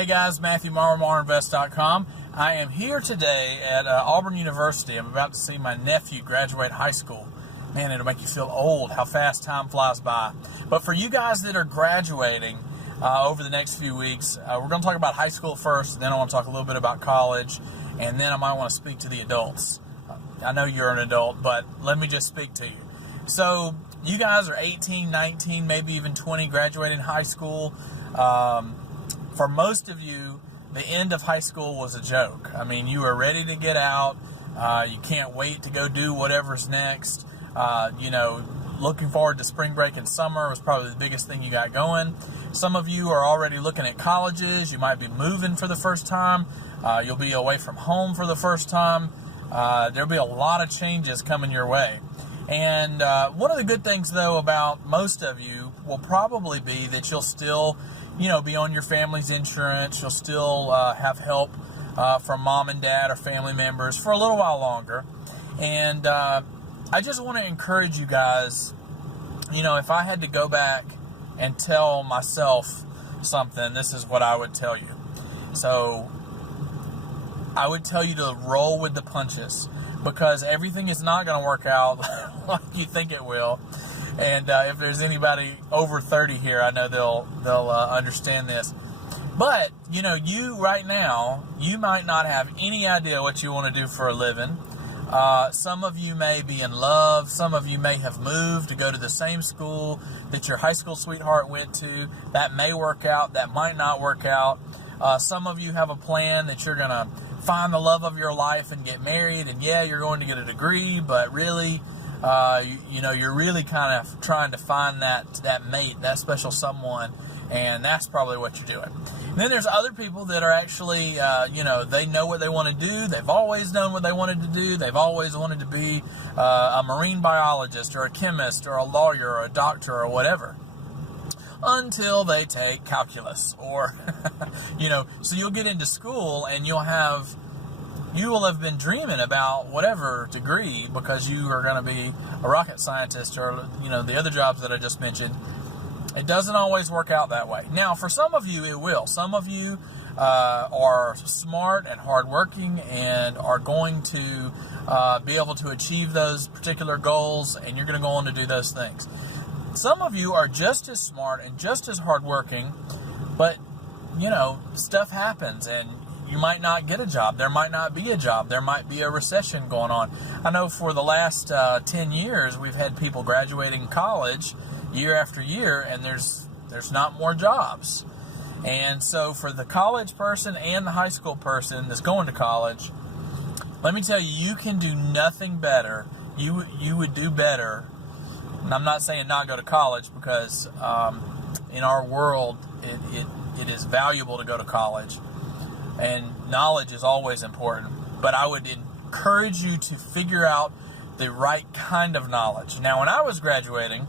Hey guys, Matthew Morrow, MorrowInvest.com. I am here today at Auburn University. I'm about to see my nephew graduate high school. Man, it'll make you feel old, how fast time flies by. But for you guys that are graduating over the next few weeks, we're going to talk about high school first, and then I want to talk a little bit about college, and then I might want to speak to the adults. I know you're an adult, but let me just speak to you. So you guys are 18, 19, maybe even 20, graduating high school. For most of you, the end of high school was a joke. I mean, you were ready to get out. You can't wait to go do whatever's next. Looking forward to spring break and summer was probably the biggest thing you got going. Some of you are already looking at colleges. You might be moving for the first time. You'll be away from home for the first time. There'll be a lot of changes coming your way. And one of the good things, though, about most of you will probably be that you'll still be on your family's insurance. You'll still have help from mom and dad or family members for a little while longer. And I just want to encourage you guys, if I had to go back and tell myself something, this is what I would tell you. So I would tell you to roll with the punches, because everything is not going to work out like you think it will. And if there's anybody over 30 here, I know they'll understand this. But, you right now, you might not have any idea what you want to do for a living. Some of you may be in love. Some of you may have moved to go to the same school that your high school sweetheart went to. That may work out. That might not work out. Some of you have a plan that you're going to find the love of your life and get married. And yeah, you're going to get a degree, but really, you're really kind of trying to find that mate, that special someone, and that's probably what you're doing. And then there's other people that are actually, they know what they want to do. They've always known what they wanted to do. They've always wanted to be a marine biologist or a chemist or a lawyer or a doctor or whatever, until they take calculus or, so you'll get into school and you will have been dreaming about whatever degree, because you are going to be a rocket scientist or, the other jobs that I just mentioned. It doesn't always work out that way. Now, for some of you, it will. Some of you are smart and hardworking and are going to be able to achieve those particular goals, and you're going to go on to do those things. Some of you are just as smart and just as hardworking, but, stuff happens and you might not get a job. There might not be a job. There might be a recession going on. I know for the last 10 years, we've had people graduating college year after year, and there's not more jobs. And so for the college person and the high school person that's going to college, let me tell you, you can do nothing better. You would do better. And I'm not saying not go to college, because in our world, it is valuable to go to college. And knowledge is always important. But I would encourage you to figure out the right kind of knowledge. Now, when I was graduating,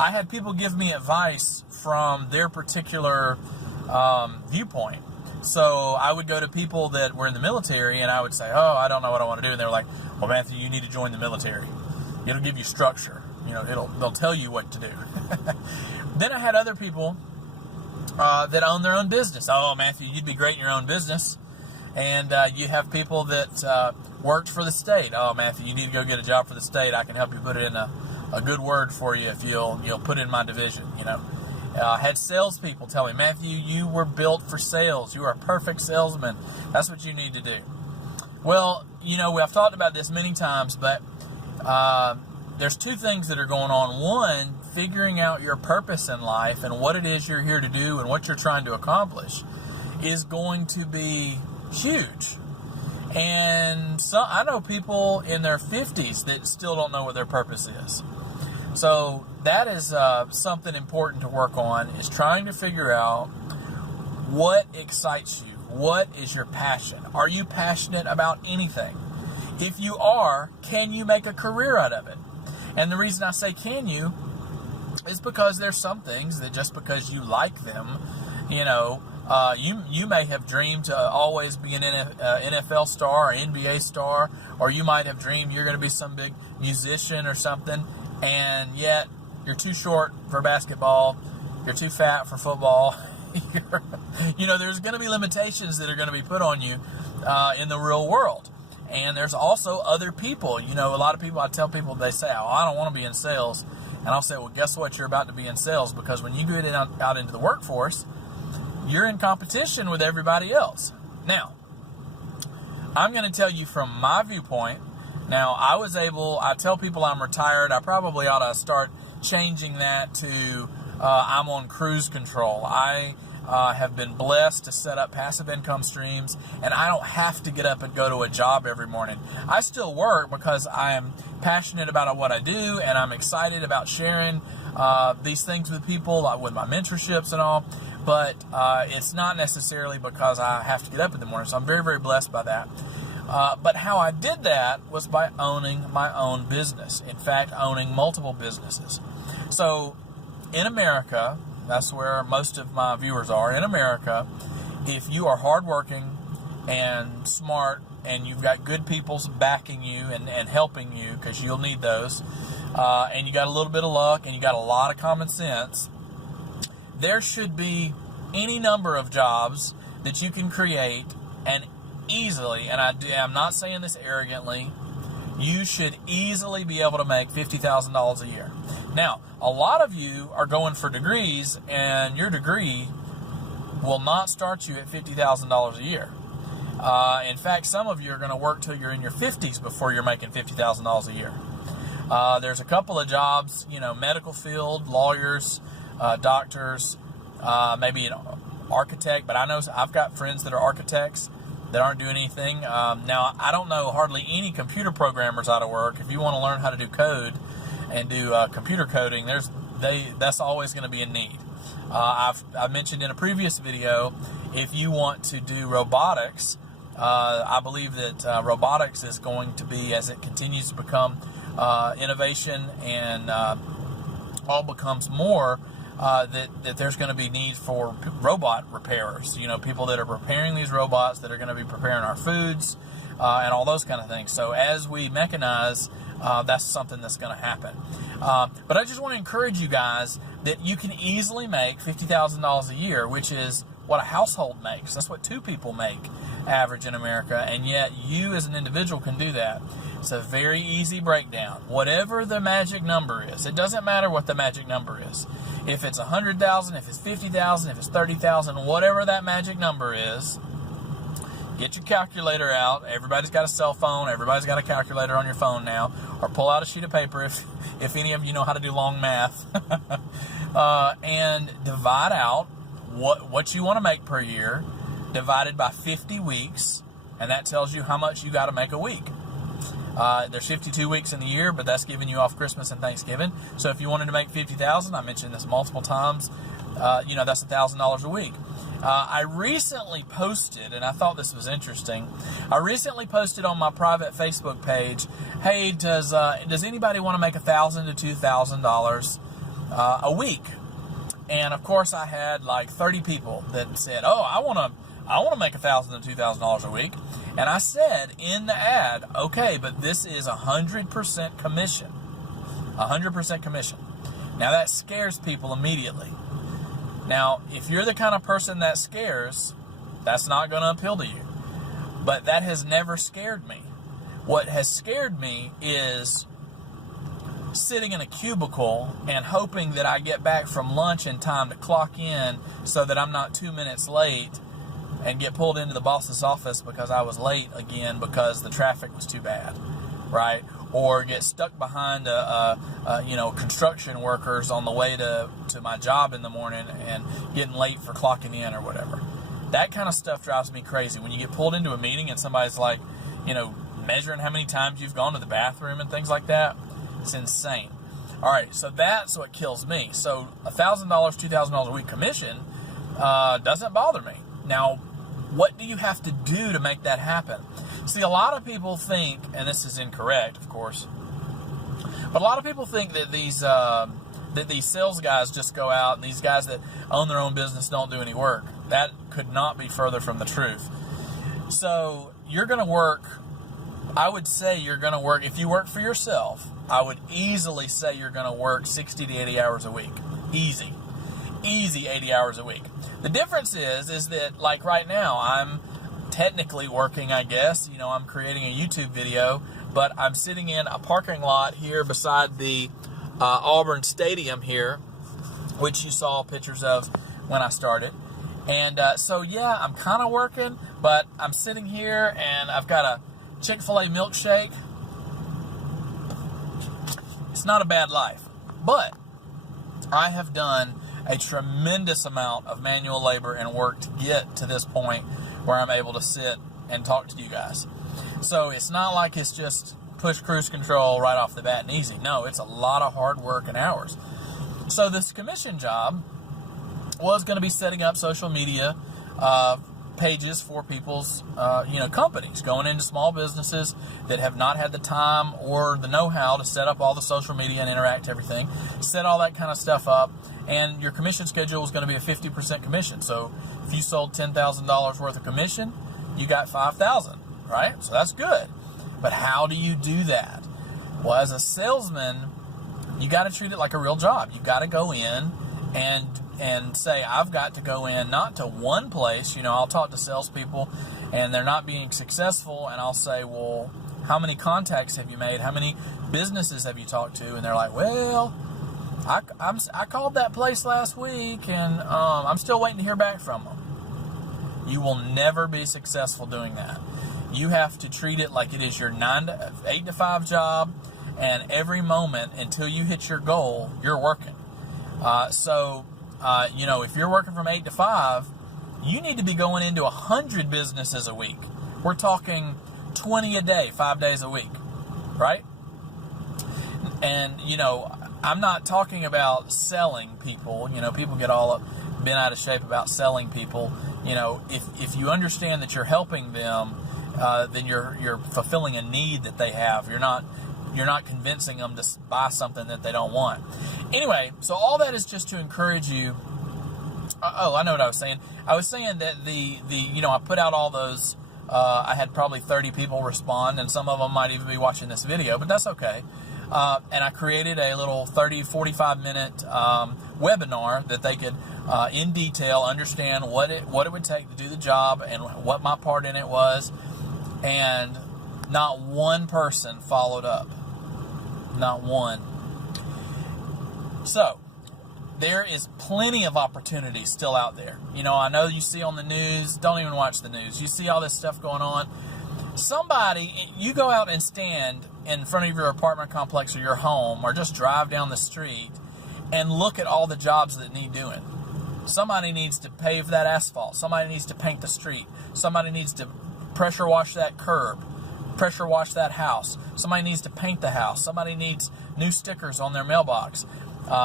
I had people give me advice from their particular viewpoint. So I would go to people that were in the military, and I would say, I don't know what I want to do. And they were like, well, Matthew, you need to join the military. It'll give you structure. They'll tell you what to do. Then I had other people that own their own business. Oh, Matthew, you'd be great in your own business. And you have people that worked for the state. Oh, Matthew, you need to go get a job for the state. I can help you put it in a good word for you if you'll put it in my division. I had salespeople tell me, Matthew, you were built for sales. You are a perfect salesman. That's what you need to do. Well, I've talked about this many times, but there's two things that are going on. One, figuring out your purpose in life and what it is you're here to do and what you're trying to accomplish is going to be huge. And so I know people in their 50s that still don't know what their purpose is. So that is something important to work on, is trying to figure out what excites you. What is your passion? Are you passionate about anything? If you are, can you make a career out of it? And the reason I say can you is because there's some things that just because you like them, you may have dreamed to always be an NFL star or NBA star, or you might have dreamed you're going to be some big musician or something, and yet you're too short for basketball, you're too fat for football, There's going to be limitations that are going to be put on you in the real world. And there's also other people. A lot of people, I tell people, they say, oh, I don't want to be in sales. And I'll say, well, guess what? You're about to be in sales, because when you get out into the workforce, you're in competition with everybody else. Now, I'm going to tell you from my viewpoint. Now, I tell people I'm retired. I probably ought to start changing that to I'm on cruise control. I have been blessed to set up passive income streams, and I don't have to get up and go to a job every morning. I still work because I am passionate about what I do, and I'm excited about sharing these things with people, with my mentorships and all, but it's not necessarily because I have to get up in the morning, so I'm very, very blessed by that. But how I did that was by owning my own business. In fact, owning multiple businesses. So in America, that's where most of my viewers are. In America, if you are hardworking and smart and you've got good people backing you and helping you, because you'll need those, and you got a little bit of luck and you got a lot of common sense, there should be any number of jobs that you can create and easily, and I'm not saying this arrogantly, you should easily be able to make $50,000 a year. Now, a lot of you are going for degrees, and your degree will not start you at $50,000 a year. In fact, some of you are going to work till you're in your 50s before you're making $50,000 a year. There's a couple of jobs, medical field, lawyers, doctors, maybe an architect, but I know I've got friends that are architects that aren't doing anything. Now, I don't know hardly any computer programmers out of work. If you want to learn how to do code and do computer coding, that's always going to be a need. I mentioned in a previous video, if you want to do robotics, I believe that robotics is going to be, as it continues to become innovation and all becomes more, that there's going to be need for robot repairers, people that are repairing these robots, that are going to be preparing our foods, and all those kind of things. So as we mechanize, that's something that's going to happen. But I just want to encourage you guys that you can easily make $50,000 a year, which is what a household makes. That's what two people make average in America, and yet you as an individual can do that. It's a very easy breakdown. Whatever the magic number is, it doesn't matter what the magic number is. If it's 100,000, if it's 50,000, if it's 30,000, whatever that magic number is, get your calculator out. Everybody's got a cell phone. Everybody's got a calculator on your phone now. Or pull out a sheet of paper if any of you know how to do long math. And divide out what you want to make per year, divided by 50 weeks, and that tells you how much you got to make a week. There's 52 weeks in the year, but that's giving you off Christmas and Thanksgiving. So if you wanted to make $50,000, I mentioned this multiple times, that's $1,000 a week. I recently posted, and I thought this was interesting, I recently posted on my private Facebook page, hey, does anybody want to make $1,000 to $2,000 a week? And of course I had like 30 people that said, oh, I want to make $1,000 to $2,000 a week. And I said in the ad, okay, but this is 100% commission. 100% commission. Now that scares people immediately. Now, if you're the kind of person that scares, that's not going to appeal to you. But that has never scared me. What has scared me is sitting in a cubicle and hoping that I get back from lunch in time to clock in so that I'm not 2 minutes late and get pulled into the boss's office because I was late again because the traffic was too bad, right? Or get stuck behind construction workers on the way to my job in the morning and getting late for clocking in or whatever. That kind of stuff drives me crazy. When you get pulled into a meeting and somebody's like, measuring how many times you've gone to the bathroom and things like that, it's insane. All right, so that's what kills me. So $1,000, $2,000 a week commission doesn't bother me. Now, what do you have to do to make that happen? See, a lot of people think, and this is incorrect, of course, but a lot of people think that these sales guys just go out and these guys that own their own business don't do any work. That could not be further from the truth. So you're going to work, I would say you're going to work, if you work for yourself, I would easily say you're going to work 60 to 80 hours a week. Easy. Easy 80 hours a week. The difference is that, like right now, I'm technically working, I guess. You know, I'm creating a YouTube video, but I'm sitting in a parking lot here beside the Auburn Stadium here, which you saw pictures of when I started. And so, yeah, I'm kind of working, but I'm sitting here and I've got a Chick-fil-A milkshake. It's not a bad life, but I have done a tremendous amount of manual labor and work to get to this point where I'm able to sit and talk to you guys. So it's not like it's just push cruise control right off the bat and easy. No, it's a lot of hard work and hours. So this commission job was going to be setting up social media pages for people's companies, going into small businesses that have not had the time or the know-how to set up all the social media and interact everything, set all that kind of stuff up, and your commission schedule was going to be a 50% commission. So if you sold $10,000 worth of commission, you got $5,000, right? So that's good. But how do you do that? Well, as a salesman, you got to treat it like a real job. You got to go in and say, I've got to go in not to one place. You know, I'll talk to salespeople and they're not being successful, and I'll say, well, how many contacts have you made? How many businesses have you talked to? And they're like, well, I called that place last week and I'm still waiting to hear back from them. You will never be successful doing that. You have to treat it like it is your 8 to 5 job, and every moment until you hit your goal, you're working. If you're working from 8 to 5, you need to be going into 100 businesses a week. We're talking 20 a day, 5 days a week, right? And, I'm not talking about selling people. People get all bent out of shape about selling people. If you understand that you're helping them, then you're fulfilling a need that they have. You're not convincing them to buy something that they don't want. Anyway, so all that is just to encourage you. I know what I was saying. I was saying that I put out all those. I had probably 30 people respond, and some of them might even be watching this video, but that's okay. And I created a little 30, 45-minute webinar that they could, in detail, understand what it would take to do the job and what my part in it was. And not one person followed up. Not one. So, there is plenty of opportunities still out there. I know you see on the news, don't even watch the news. You see all this stuff going on. You go out and stand in front of your apartment complex or your home, or just drive down the street and look at all the jobs that need doing. Somebody needs to pave that asphalt. Somebody needs to paint the street. Somebody needs to pressure wash that curb, pressure wash that house. Somebody needs to paint the house. Somebody needs new stickers on their mailbox.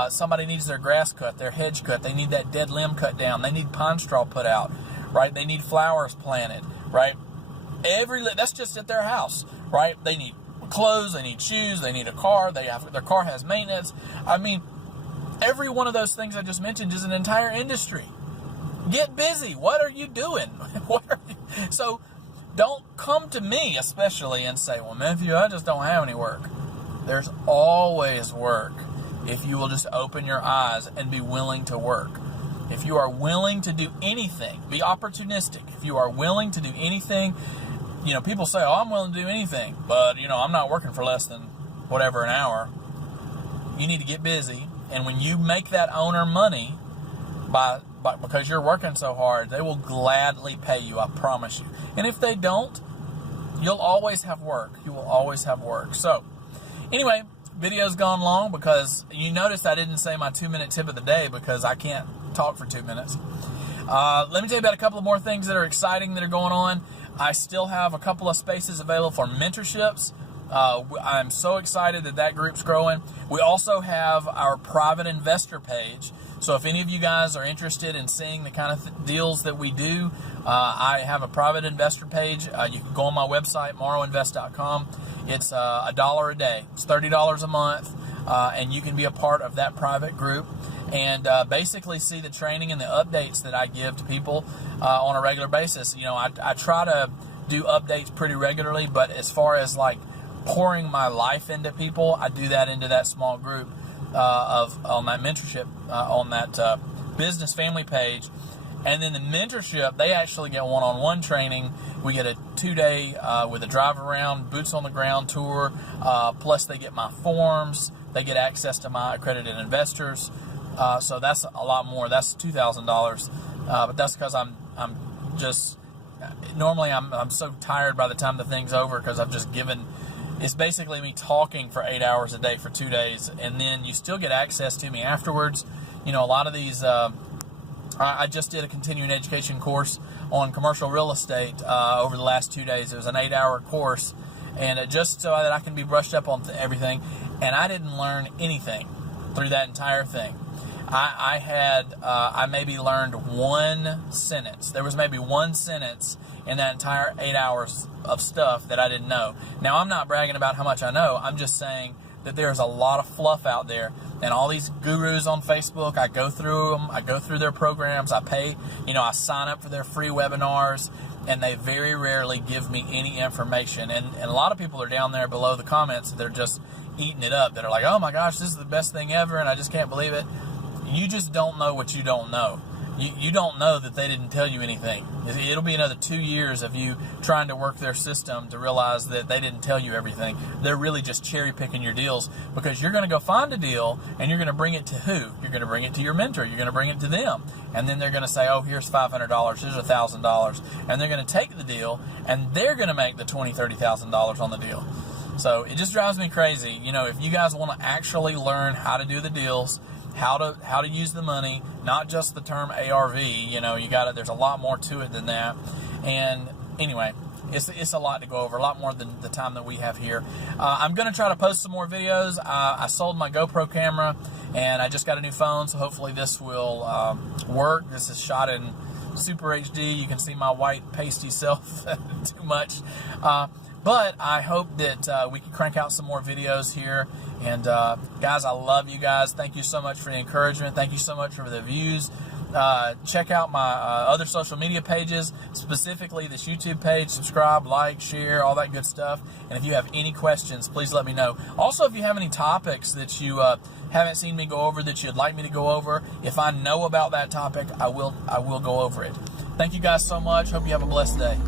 Somebody needs their grass cut, their hedge cut. They need that dead limb cut down. They need pine straw put out, right? They need flowers planted, right? That's just at their house, right? They need clothes, they need shoes, they need a car, their car has maintenance. I mean, every one of those things I just mentioned is an entire industry. Get busy. What are you doing? So don't come to me especially and say, well, Matthew, I just don't have any work. There's always work if you will just open your eyes and be willing to work. If you are willing to do anything, be opportunistic. If you are willing to do anything, people say, oh, I'm willing to do anything, but, I'm not working for less than whatever an hour. You need to get busy. And when you make that owner money because you're working so hard, they will gladly pay you, I promise you. And if they don't, you'll always have work. You will always have work. So, anyway, video's gone long because you noticed I didn't say my 2-minute tip of the day because I can't talk for 2 minutes. Let me tell you about a couple of more things that are exciting that are going on. I still have a couple of spaces available for mentorships. I'm so excited that group's growing. We also have our private investor page. So if any of you guys are interested in seeing the kind of deals that we do, I have a private investor page. You can go on my website, MorrowInvest.com. It's $1 a day. It's $30 a month, and you can be a part of that private group and basically see the training and the updates that I give to people on a regular basis. I try to do updates pretty regularly, but as far as like pouring my life into people, I do that into that small group on that mentorship on that business family page. And then the mentorship, they actually get one-on-one training. We get a 2-day with a drive around, boots on the ground tour. Plus they get my forms. They get access to my accredited investors. So that's a lot more. That's $2,000. But that's because I'm just, normally I'm so tired by the time the thing's over, because I've just given, it's basically me talking for 8 hours a day for 2 days. And then you still get access to me afterwards. You know, a lot of these, I just did a continuing education course on commercial real estate over the last 2 days. It was an 8-hour course, and just so that I can be brushed up on everything. And I didn't learn anything through that entire thing. I maybe learned one sentence. There was maybe one sentence in that entire 8 hours of stuff that I didn't know. Now, I'm not bragging about how much I know. I'm just saying that there's a lot of fluff out there, and all these gurus on Facebook, I go through them, I go through their programs, I pay, I sign up for their free webinars, and they very rarely give me any information. And a lot of people are down there below the comments, they're just eating it up. They're like, oh my gosh, this is the best thing ever, and I just can't believe it. You just don't know what you don't know. You don't know that they didn't tell you anything. It'll be another 2 years of you trying to work their system to realize that they didn't tell you everything. They're really just cherry picking your deals, because you're going to go find a deal and you're going to bring it to who? You're going to bring it to your mentor. You're going to bring it to them. And then they're going to say, oh, here's $500, here's $1,000. And they're going to take the deal and they're going to make the $20,000, $30,000 on the deal. So it just drives me crazy. If you guys want to actually learn how to do the deals, how to use the money, not just the term ARV, there's a lot more to it than that. And anyway, it's a lot to go over, a lot more than the time that we have here. I'm going to try to post some more videos. I sold my GoPro camera, and I just got a new phone, so hopefully this will work. This is shot in Super HD. You can see my white pasty self too much. But I hope that we can crank out some more videos here. And guys, I love you guys. Thank you so much for the encouragement. Thank you so much for the views. Check out my other social media pages, specifically this YouTube page. Subscribe, like, share, all that good stuff. And if you have any questions, please let me know. Also, if you have any topics that you haven't seen me go over that you'd like me to go over, if I know about that topic, I will go over it. Thank you guys so much. Hope you have a blessed day.